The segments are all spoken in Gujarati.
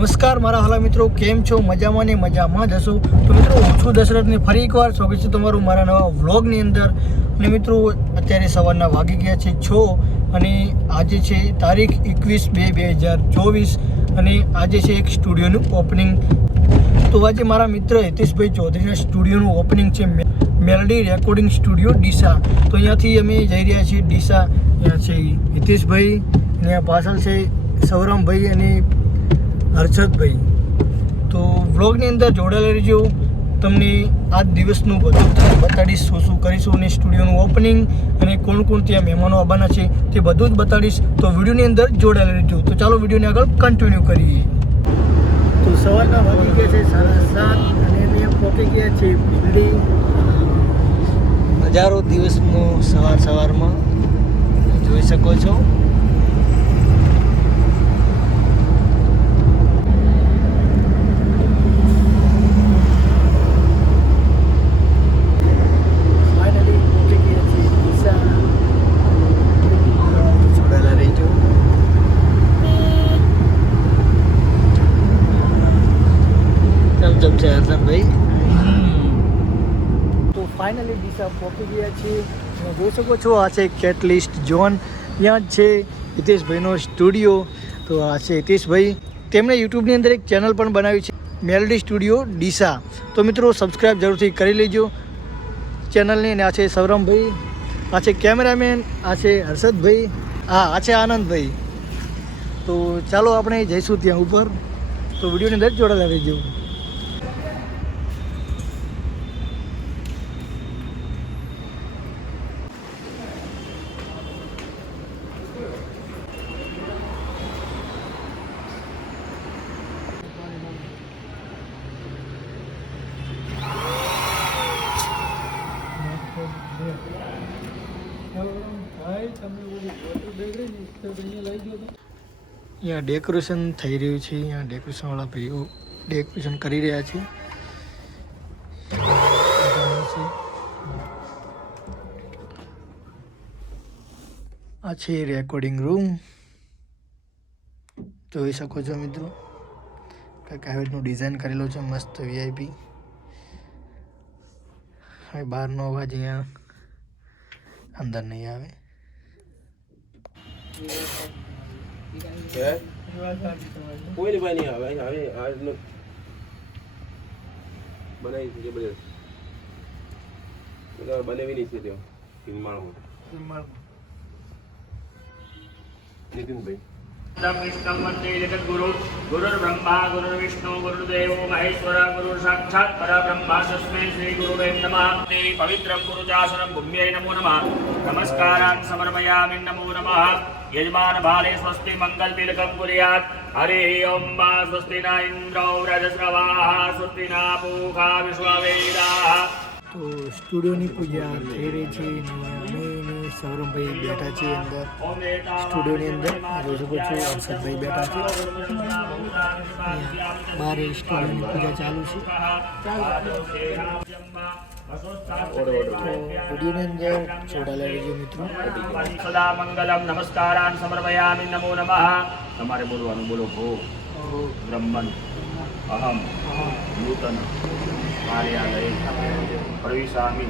નમસ્કાર મારા હાલા મિત્રો, કેમ છો? મજામાં ને મજામાં જ હશો. તો મિત્રો, હું છું દશરથને ફરી એકવાર સ્વાગત છે તમારું મારા નવા વ્લોગની અંદર. અને મિત્રો, અત્યારે સવારના વાગી ગયા છે 6 અને આજે છે તારીખ 21/2/2024 અને આજે છે એક સ્ટુડિયોનું ઓપનિંગ. તો આજે મારા મિત્ર હિતેશભાઈ ચૌધરીના સ્ટુડિયોનું ઓપનિંગ છે, મેલડી રેકોર્ડિંગ સ્ટુડિયો ડીસા. તો અહીંયાથી અમે જઈ રહ્યા છીએ ડીસા. અહીંયા છે હિતેશભાઈ, અહીંયા પાછળ છે સૌરમભાઈ અને હર્ષદભાઈ. તો વ્લોગની અંદર જોડાયેલા રહેજો. તમને આજ દિવસનું બધું બતાડીશ, શું કરીશું અને સ્ટુડિયોનું ઓપનિંગ અને કોણ કોણ ત્યાં મહેમાનો આવવાના છે તે બધું જ બતાડીશ. તો વિડીયોની અંદર જોડાયેલા રહેજો. તો ચાલો વિડીયોને આગળ કન્ટિન્યુ કરીએ. તો સવારના વાગી ગયા છે 7:30 અને અમે પહોંચી ગયા છે બિલ્ડિંગ. હજારો દિવસનો સવારમાં જોઈ શકો છો. તો ફાઇનલી ડીસા પહોંચી ગયા છીએ. તમે જોઈ શકો છો, આ છે કેટલિસ્ટ ઝોન. ત્યાં જ છે હિતેશભાઈનો સ્ટુડિયો. તો આ છે હિતેશભાઈ, તેમણે યુટ્યુબની અંદર એક ચેનલ પણ બનાવી છે, મેલડી સ્ટુડિયો ડીસા. તો મિત્રો, સબસ્ક્રાઈબ જરૂરથી કરી લેજો ચેનલની. અને આ છે સૌરમભાઈ, આ છે કેમેરામેન, આ છે હર્ષદભાઈ, આ છે આનંદભાઈ. તો ચાલો આપણે જઈશું ત્યાં ઉપર. તો વિડીયોની અંદર જોડાયેલા રહેજો. અહીંયા ડેકોરેશન થઈ રહ્યું છે. અહીંયા ડેકોરેશનવાળા ભાઈઓ ડેકોરેશન કરી રહ્યા છે. આ છે રેકોર્ડિંગ રૂમ. જોઈ શકો છો મિત્રો, કંઈક આવી રીતનું ડિઝાઇન કરેલો છે, મસ્ત વીઆઈપી. હવે બહારનો અવાજ અહીંયા અંદર નહીં આવે. કોઈ નહીં ભાઈ, નહીં આવે હવે બનાવી જબરદસ્ત બનાવી નહીં છે ત્યાં હિમાળમાં. નીતિનભાઈ कृष्णं वन्दे जगद्गुरु गुरुर्ब्रह्मा गुरुर्विष्णु गुरुर्देवो महेश्वर गुरुर्साक्षात् परब्रह्म तस्मै श्री गुरुवे नमः. देवी पवित्रं गुरुजासनं भूम्यै नमो नमः. नमस्कारान् समर्पयामि नमो नमः. यजमान भाले स्वस्ति मंगल तिलकं कुर्यात्. हरिः ओं. स्वस्ति न इन्द्रो वृधस्रवाः स्वस्ति न पूषा विश्ववेदाः. તો સ્ટુડિયોની પૂજા થઈ રહી છે. અમે સૌરભભાઈ બેઠા છીએ અંદર સ્ટુડિયોની અંદર. જોઈ શકો છો, હર્ષદભાઈ બેઠા છે. બહાર સ્ટુડિયોની પૂજા ચાલુ છે. વિડીયોની અંદર જોડાયેલા રહેજો મિત્રો. સદા મંગલમ નમસ્કારાન સમર્પયામિ નમો નમઃ. તમારે બોલવાનું, બોલો ભો બ્રહ્મન અહમ નૂતન કાર્યાલય પ્રવિશામિ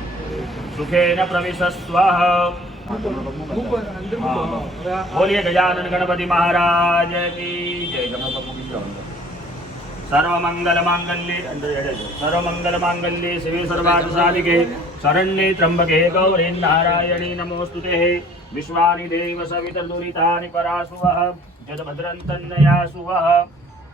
સુખેન પ્રવિશસ્વ. બોલીએ ગજાનન ગણપતિ મહારાજ કી જય. સર્વમંગલ માંગલ્યે સર્વમંગલ માંગલ્યે શિવે સર્વાર્થ સાધિકે શરણ્યે ત્રંબકે ગૌરી નારાયણી નમોસ્તુતે. વિશ્વાનિ દેવ સવિતર્દુરિતાનિ પરાસુવઃ જદભદ્રં તન્નયાસુવઃ.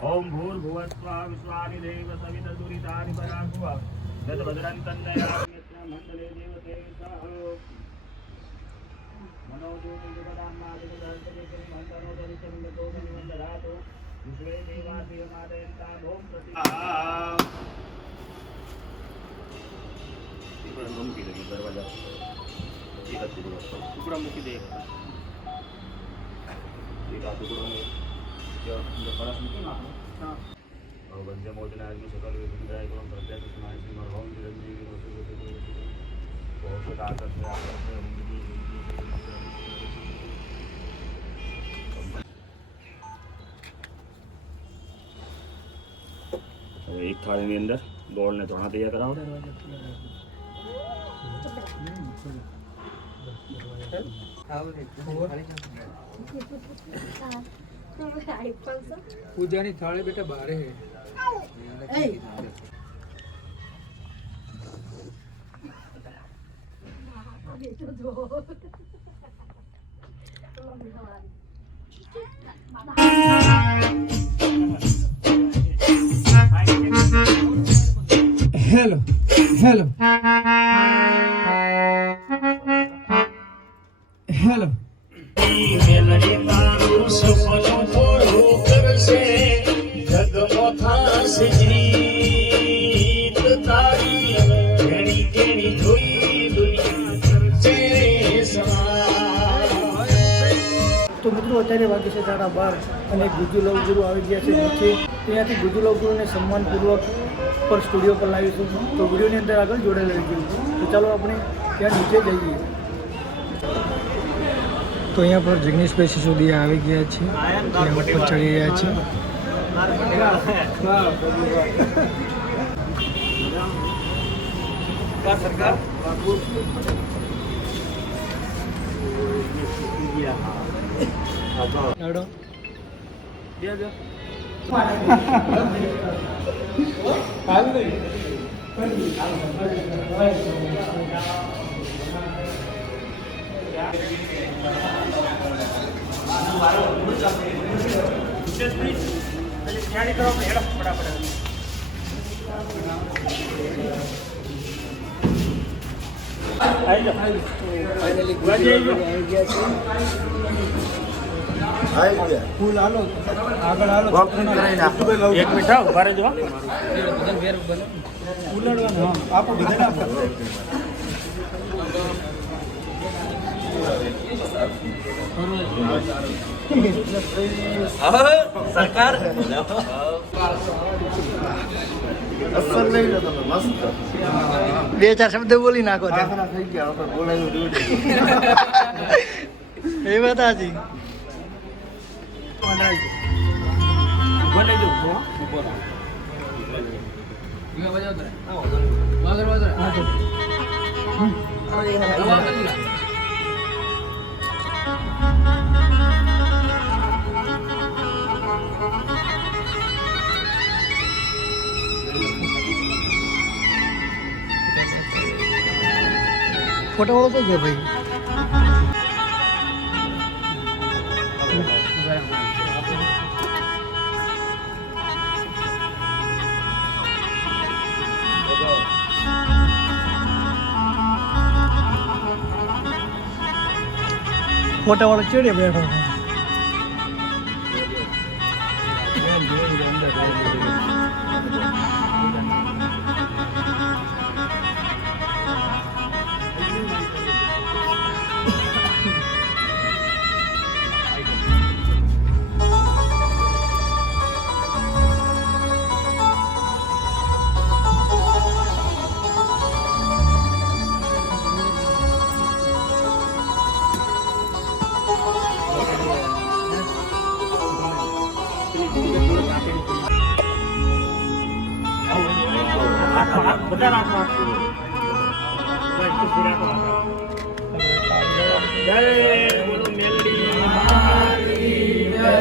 ઓમ ભૂર્ભુવસ્સુવઃ વિશ્વાનિ દેવ સવિતર્દુરિતાનિ પરાસુવઃ જદભદ્રં તન્નયાસુવઃ. મંડલે દેવતે સહ મનોજોતિ જગદાન્નાદિગદર્શને મંતરો દરિચંગતો નિવંદરાતો વિશ્વે દેવાદિમાદયંતા ઓમ પ્રતિમા. દરવાજા ટુકડા મૂકી દે. એક આ ટુકડો કળશ મૂકી નાખો. વંદ્ય મોદના આજુ સકલ વિદ્રાય કોમ પ્રત્યેક સ્નાય શ્રી મરહમ ચિરંજીવી વસુદેવ बहुत आदत है હવે એક થાળીની અંદર ગોળ ને ચણા તૈયાર કરાવો. પૂજાની થાળી બેટા બારે હે. હેલો હેલો હેલો તો મિત્રો અત્યારે વાગે છે 12:30 અને ગુજુલવ ગુરુ આવી ગયા છે નીચે. ત્યાંથી ગુજુલવ ગુરુને સન્માનપૂર્વક પર સ્ટુડિયો પર લાવીશું. તો વિડીયોની અંદર આગળ જોડાયેલા રહીશું. તો ચાલો આપણે ત્યાં નીચે જઈએ. તો અહીંયા પર જિગ્નેશભાઈ સિસોદિયા આવી ગયા છે. ત્યાં ઉપર ચડી રહ્યા છે. ફૂલ હાલો આગળ હાલો. એક મીઠા ઉભા રહેજો. ઉલાડવાનું આપો બીજા આપો. સરકાર બે ચાર શબ્દ બોલી નાખો. એ વાત સાચી. ફોટો વાળો તો ગયો ભાઈ. ફોટા વાળો ચડે બેઠો. બધા રાખો. જય બોલો મેલડી મારી જય.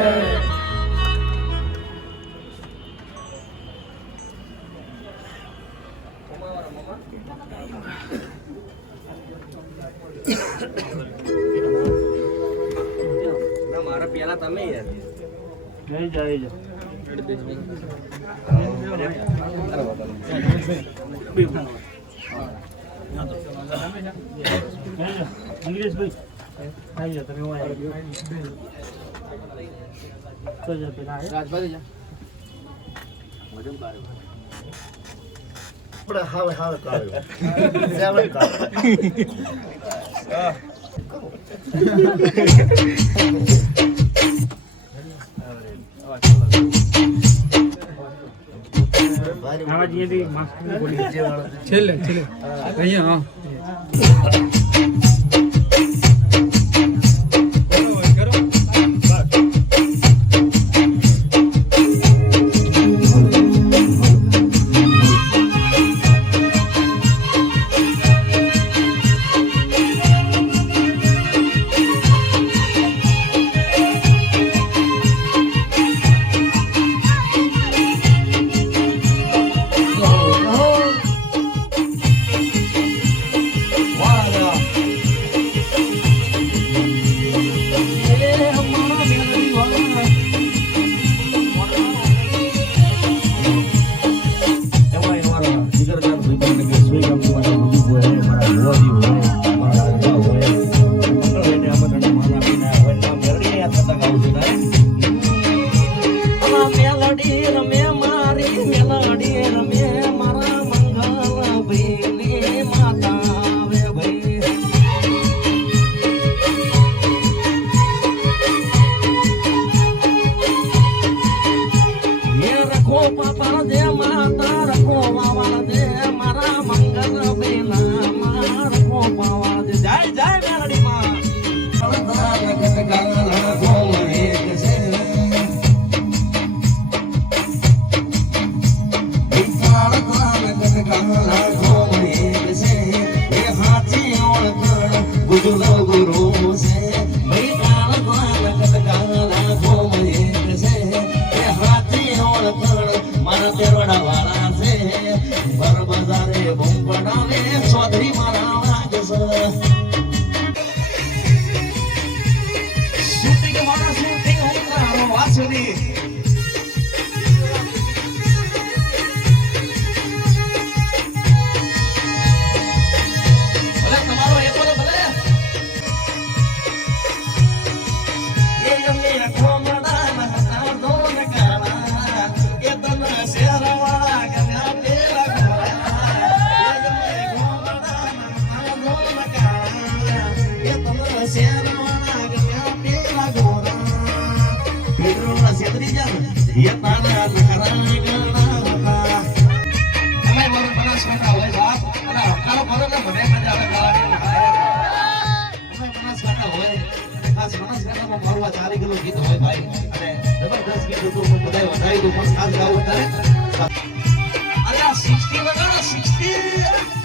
મારા પેલા તમે યાર જય જય જય. છેલ્લે છેલ્લે અહીંયા મેલડી રમે મારી મેલડી રમે મારા મંગલ ભાઈની માતા આવે ભાઈ એ રખો પાપા દે માતા રખો વાવા દે મારા મંગલ ભાઈના મારા રખો પાવા દે જય જય મેલડી માં ચૌધરી મારા વાગસ શૂટિંગ મારા શૂટિંગ હું તારો વાસુની ભલે તમારો એક બોલો ભલે એ અમને કોમડા ના દોન કાળા એ તન શેરવાળા ગમ્યા પેલા ગોરા એ અમને કોમડા ના દોન કાળા એ તન શેરવાળા ગમ્યા પેલા ગોરા પેલો સેદરી જાન એ તારા નખરા ગણા અમે બોલ બનાસ બેટા હોય બાપ અને હકારો કરો ને મને મજા આવે ગાવાની અમે બનાસ બેટા હોય ખાસ બનાસ બેટામાં મારવા 4 કિલો ગીત હોય ભાઈ અને જબરદસ્ત ગીત હતું હું બધાય વધાઈ દઉં પણ ખાસ ગાવું ત્યારે અરે આ 60 વગાડો 60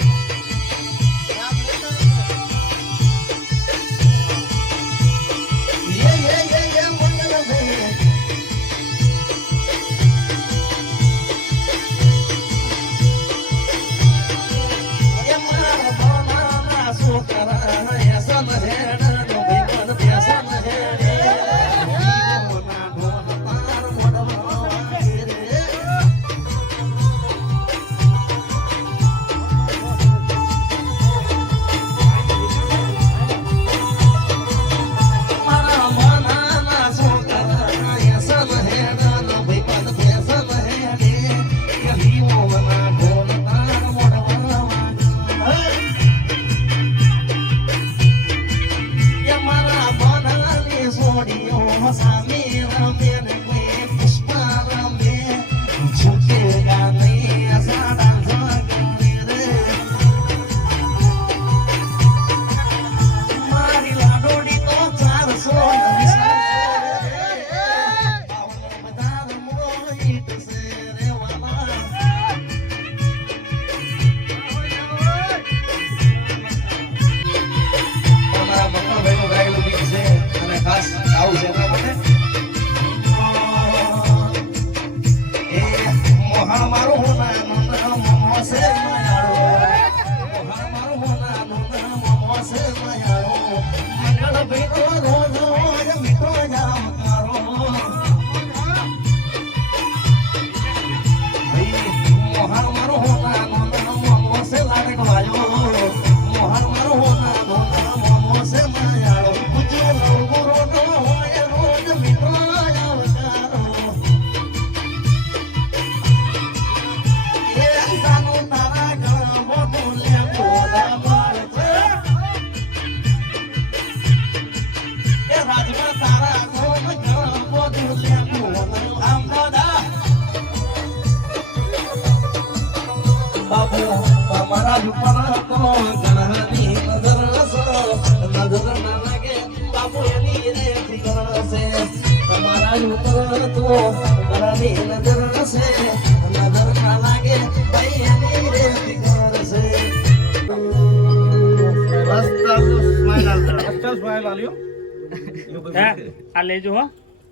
આ લેજો હો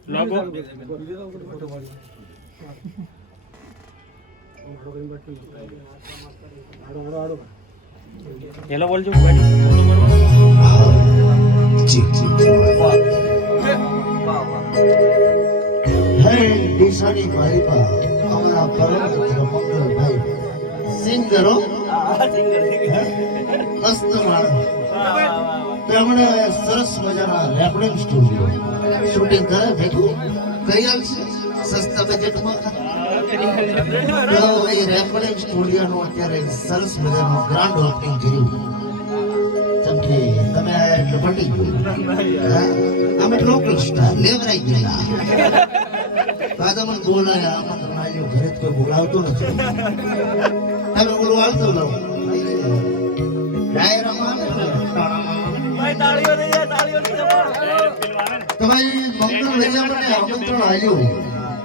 લોગો હેલો બોલજો ડીસાની મારી પા અમારા પરમ મિત્ર મંગલભાઈ સિંગરો મસ્ત માણસ તેમણે સરસ મજાના રેકોર્ડિંગ સ્ટુડિયો શૂટિંગ કરે ભેગું કઈ આવશે સસ્તા બજેટમાં તો એ રેકોર્ડિંગ સ્ટુડિયોનું અત્યારે સરસ મજાનું ગ્રાન્ડ ઓપનિંગ કર્યું જેમ કે તમે આ એટલે પટી ગયું અમે લોકલ સ્ટાર લેવરાઈ ગયેલા દાદા મને બોલાય આમાં તમારી ઘરે કોઈ બોલાવતો નથી તમે બોલવા આવતો લો ડાયરામાં તમારી મંગળ લજામને આમંત્રણ આવ્યું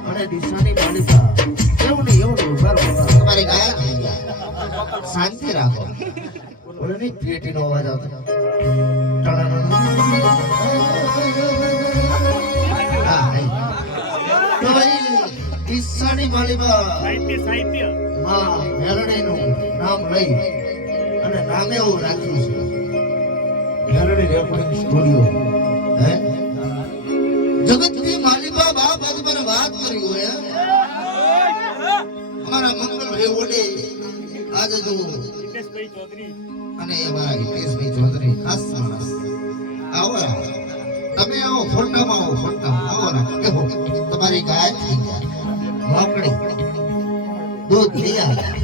અને ડીસાની માલિકા એવું ને એવું તમારી ગાયા થઈ ગયા શાંતિ રાખો બોલે નહીં પેટીનો અવાજ આવતો તો ભાઈ ડીસાની માલિકા હા મેલડીનું નામ લઈ અને નામે એવું રાખ્યું છે મેલડી રેકોર્ડિંગ સ્ટુડિયો હે જગતની માલિકા બાપ આજ મને વાત કરી હોય અમારા મંગલભાઈ ઓડે આજે જો અને અમારા હિતેશભાઈ ચૌધરી ખાસ માણસ આવો તમે આવો ફોટામાં આવો ફોટામાં આવો રાખો તમારી ગાય થઈ ગયા મોકળી દૂધ લઈ આવ્યા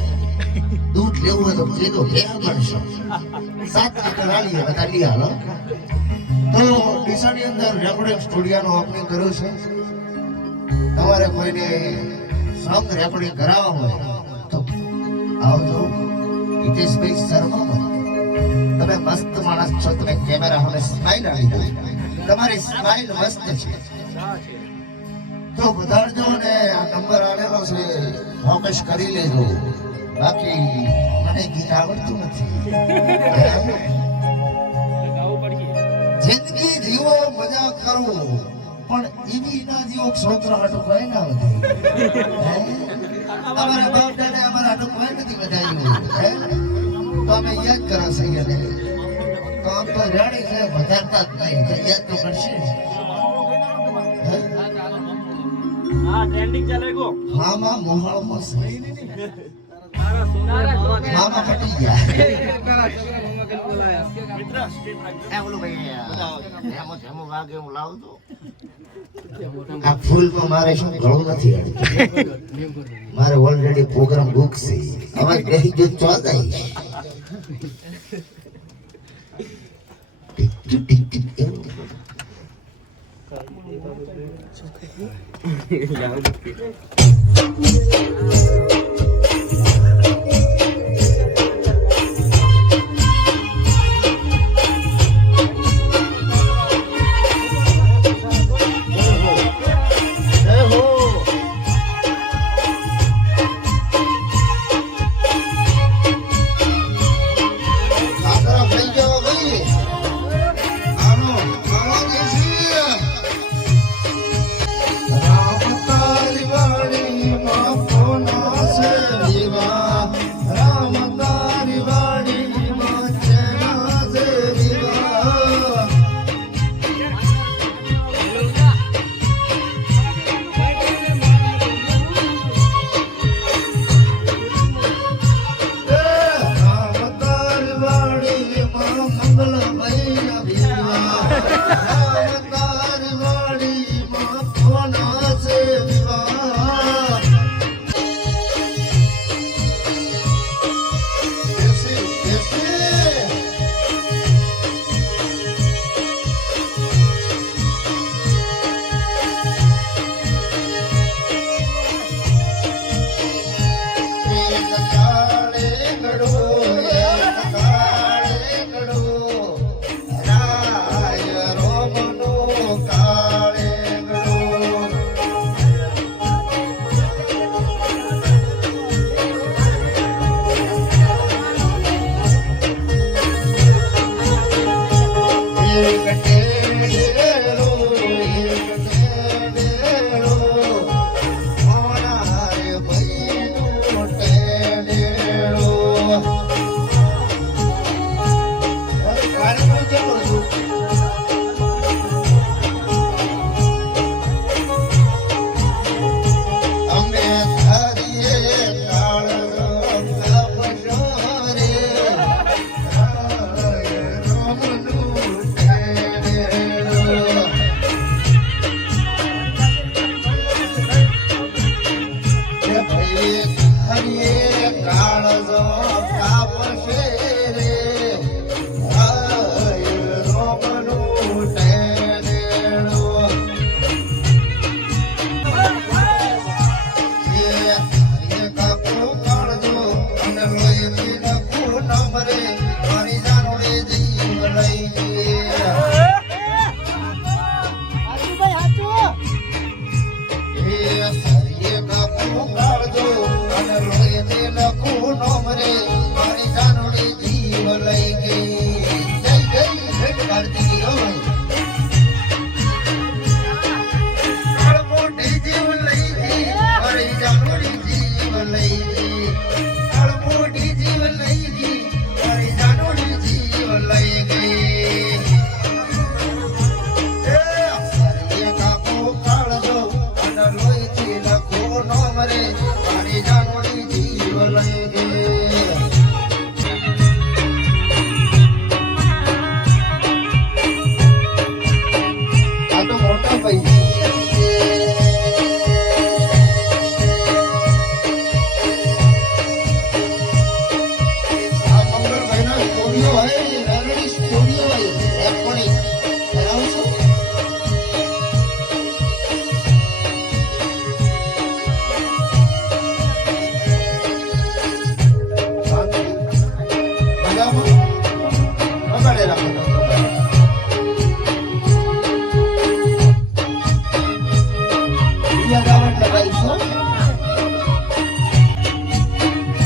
દૂધ લેવું હોય તો જેનો ભેગા મળશો 7 લીટર આલીએ બધા લઈ આલો તો ડીસાની અંદર રેકોર્ડિંગ સ્ટુડિયોનું ઓપનિંગ કર્યું છે તમારે કોઈને સોંગ રેકોર્ડિંગ કરાવવા હોય તો આવજો હિતેશભાઈ શર્મા તમે મસ્ત માણસ છો તમે કેમેરા સામે સ્માઈલ આવી દો તમારી સ્માઈલ મસ્ત છે તો વધારજો ને આ નંબર આવેલો છે ફોકસ કરી લેજો બાકી મને ગીત આવડતું નથી જિંદગી જીવો મજા કરો પણ એવી ના જીવો છોકરા હાટું કઈ ના વધે અમારા બાપ દાદા અમારા હાટું કઈ નથી વધાર્યું તો અમે યાદ કરાશે એને તો આમ તો રેડી છે વધારતા જ નહીં તો યાદ તો કરશે મામા મોહાળમાં છે મામા પટી ગયા આ ફૂલ તો મારે શું ઘણું નથી મારે ઓલરેડી પ્રોગ્રામ બુક છે હવે બેસી જો ચોદાઈ રામ તારી વાળી માં કોના હરિયે કાળજો કાપશે રે રોમનું ટેણેણો હરિયે કાપો કાળજો અને લોહીથી નખું ન મરે મારી જાનોડે જીવ લઈ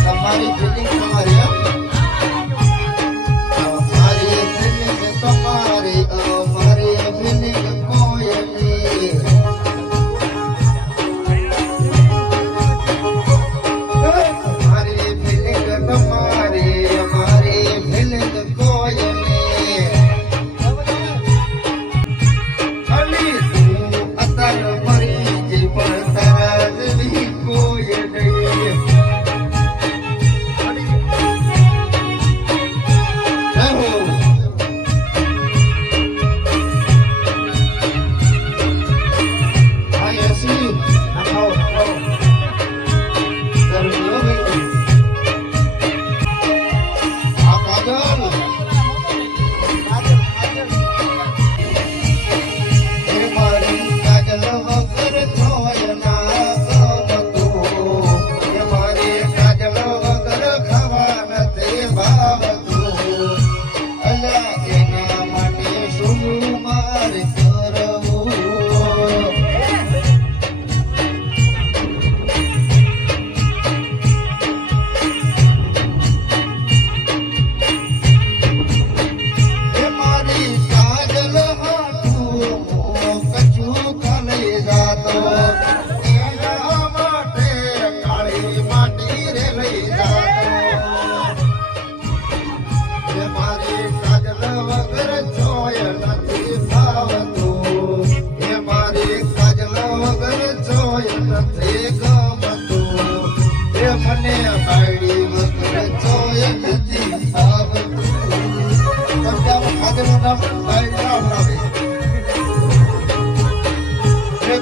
તમારી ફિલિંગ તમારી અમારી ફિલિંગ તમારી અમારી ફિલિંગ કોઈની અમારી ફિલિંગ તમારી અમારી ફિલિંગ કોઈની અલી તું અતર મરી જી પણ તારા જેવી કોઈ નહીં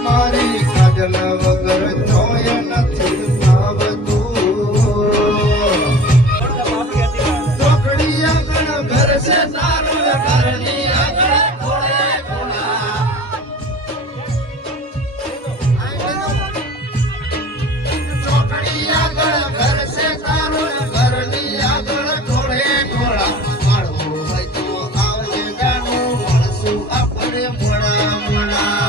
મારી કાજલ વગર જોય નથી ચોકડી આગળ ઘર છે તારું ઘરની આગળ થોડે ચોકડી આગળ ઘર છે તારું ઘરની આગળ થોડે થોડા માળું હોય તો આવજે જાનું મળશું આપણે મોડા મોડા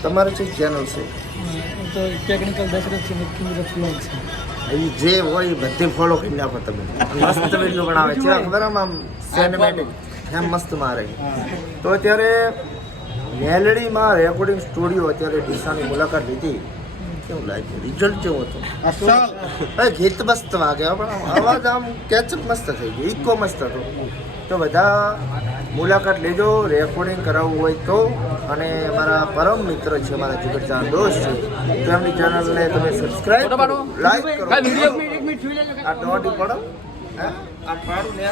તમારું છે ચેનલ છે તો ટેકનિકલ દશરથ છે નિકિન્દ્ર ફ્લોગ છે એ જે હોય બધી ફોલો કરી નાખો તમે મસ્ત વિડીયો બનાવે છે ખબર આમ સિનેમેટિક એમ મસ્ત મારે તો અત્યારે મેલડીમાં રેકોર્ડિંગ સ્ટુડિયો અત્યારે ડીસાની મુલાકાત લીધી કેવું લાગ્યું રિઝલ્ટ કેવું હતું અસલ હવે ગીત મસ્ત વાગ્યા પણ અવાજ આમ કેચઅપ મસ્ત થઈ ગયો ઇકો મસ્ત હતો તો બધા મુલાકાત લેજો રેકોર્ડિંગ કરાવવું હોય તો અને મારા પરમ મિત્ર છે મારા જીગરજાન દોસ્ત છે તો એમની ચેનલને તમે સબસ્ક્રાઈબ કરો લાઈક કરો આ દોડી પડો હા આ પાડું ને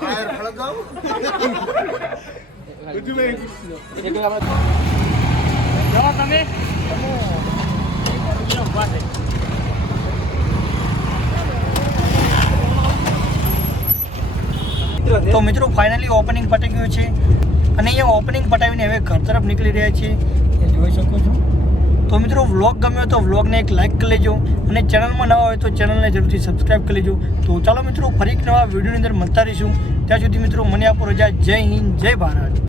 ફાયર ફળગાવ તો મિત્રો ફાઇનલી ઓપનિંગ પતી ગયું છે અને અહીંયા ઓપનિંગ પતાવીને હવે ઘર તરફ નીકળી રહ્યા છીએ એ જોઈ શકો છો તો મિત્રો વ્લોગ ગમ્યો તો વ્લોગને એક લાઇક કરી લેજો અને ચેનલમાં નવા હોય તો ચેનલને જરૂરથી સબસ્ક્રાઈબ કરી લેજો તો ચાલો મિત્રો ફરી એક નવા વિડીયોની અંદર મળતા રહીશું ત્યાં સુધી મિત્રો મને આપો રજા જય હિન્દ જય ભારત.